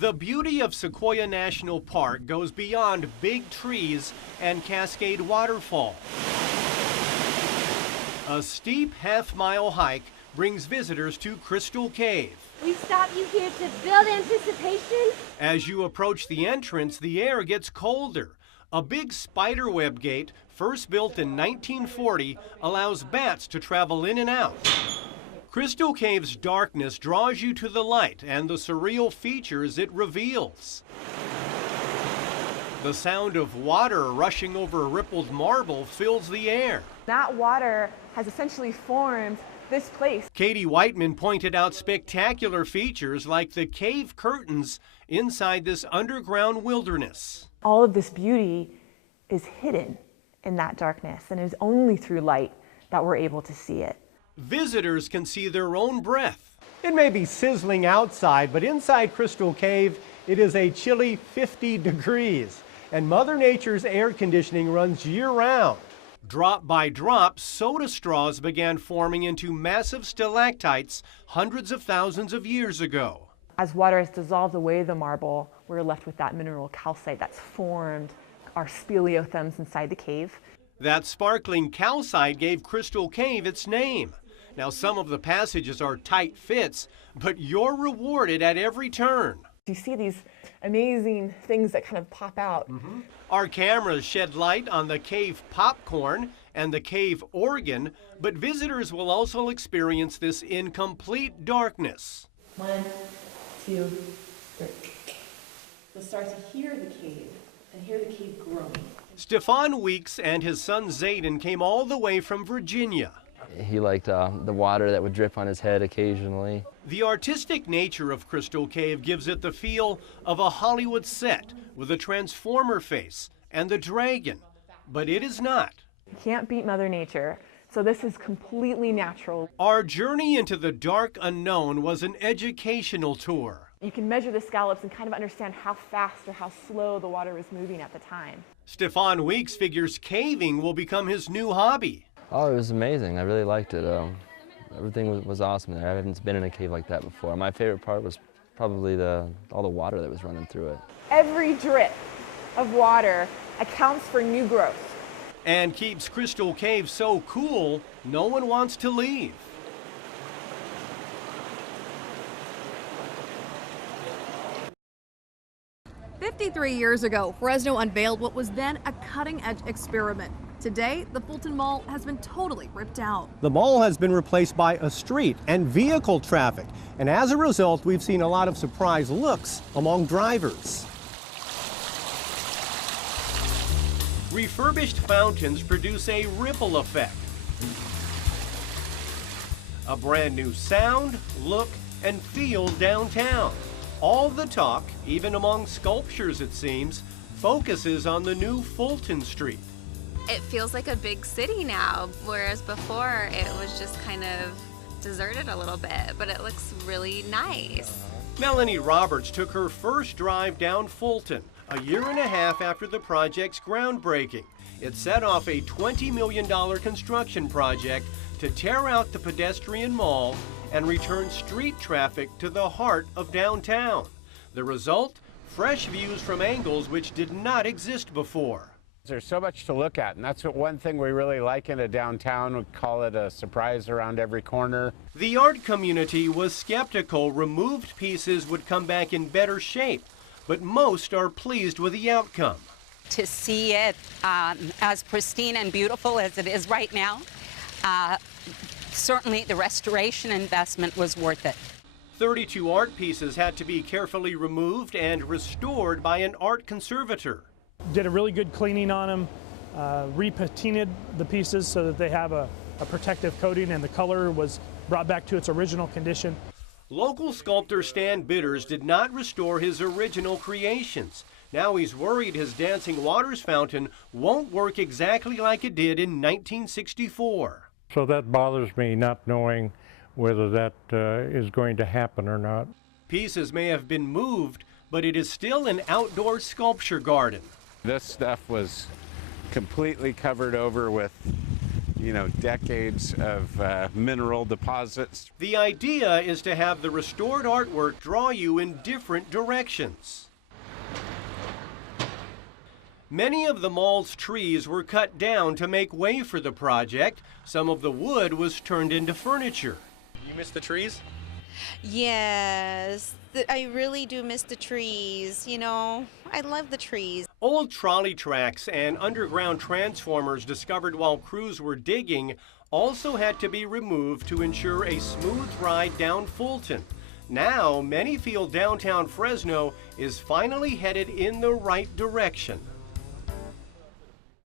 The beauty of Sequoia National Park goes beyond big trees and Cascade Waterfall. A steep half-mile hike brings visitors to Crystal Cave. We stopped you here to build anticipation. As you approach the entrance, the air gets colder. A big spiderweb gate, first built in 1940, allows bats to travel in and out. Crystal Cave's darkness draws you to the light and the surreal features it reveals. The sound of water rushing over rippled marble fills the air. That water has essentially formed this place. Katie Whiteman pointed out spectacular features like the cave curtains inside this underground wilderness. All of this beauty is hidden in that darkness, and it is only through light that we're able to see it. Visitors can see their own breath. It may be sizzling outside, but inside Crystal Cave, it is a chilly 50 degrees, and Mother Nature's air conditioning runs year-round. Drop by drop, soda straws began forming into massive stalactites hundreds of thousands of years ago. As water has dissolved away the marble, we're left with that mineral calcite that's formed our speleothems inside the cave. That sparkling calcite gave Crystal Cave its name. Now, some of the passages are tight fits, but you're rewarded at every turn. You see these amazing things that kind of pop out. Our cameras shed light on the cave popcorn and the cave organ, but visitors will also experience this in complete darkness. 1, 2, 3. You'll start to hear the cave and hear the cave growing. Stefan Weeks and his son Zayden came all the way from Virginia. He liked the water that would drip on his head occasionally. The artistic nature of Crystal Cave gives it the feel of a Hollywood set with a transformer face and the dragon, but it is not. You can't beat Mother Nature, so this is completely natural. Our journey into the dark unknown was an educational tour. You can measure the scallops and kind of understand how fast or how slow the water was moving at the time. Stefan Weeks figures caving will become his new hobby. Oh, it was amazing. I really liked it. Everything was awesome there. I haven't been in a cave like that before. My favorite part was probably all the water that was running through it. Every drip of water accounts for new growth. And keeps Crystal Cave so cool, no one wants to leave. "53 years ago, Fresno unveiled what was then a cutting-edge experiment. Today, the Fulton Mall has been totally ripped out. The mall has been replaced by a street and vehicle traffic, and as a result, we've seen a lot of surprised looks among drivers. Refurbished fountains produce a ripple effect. A brand new sound, look, and feel downtown. All the talk, even among sculptures it seems, focuses on the new Fulton Street. It feels like a big city now, whereas before it was just kind of deserted a little bit, but it looks really nice. Melanie Roberts took her first drive down Fulton a year and a half after the project's groundbreaking. It set off a $20 million construction project to tear out the pedestrian mall and return street traffic to the heart of downtown. The result? Fresh views from angles which did not exist before. There's so much to look at, and that's one thing we really like in a downtown. We call it a surprise around every corner. The art community was skeptical removed pieces would come back in better shape, but most are pleased with the outcome. To see it as pristine and beautiful as it is right now, certainly the restoration investment was worth it. 32 art pieces had to be carefully removed and restored by an art conservator. Did a really good cleaning on them, repatinaed the pieces so that they have a protective coating, and the color was brought back to its original condition. Local sculptor Stan Bitters did not restore his original creations. Now he's worried his Dancing Waters fountain won't work exactly like it did in 1964. So that bothers me, not knowing whether that is going to happen or not. Pieces may have been moved, but it is still an outdoor sculpture garden. This stuff was completely covered over with you know, decades of mineral deposits. The idea is to have the restored artwork draw you in different directions. Many of the mall's trees were cut down to make way for the project. Some of the wood was turned into furniture. You miss the trees? Yes, I really do miss the trees. You know, I love the trees. Old trolley tracks and underground transformers discovered while crews were digging also had to be removed to ensure a smooth ride down Fulton. Now, many feel downtown Fresno is finally headed in the right direction.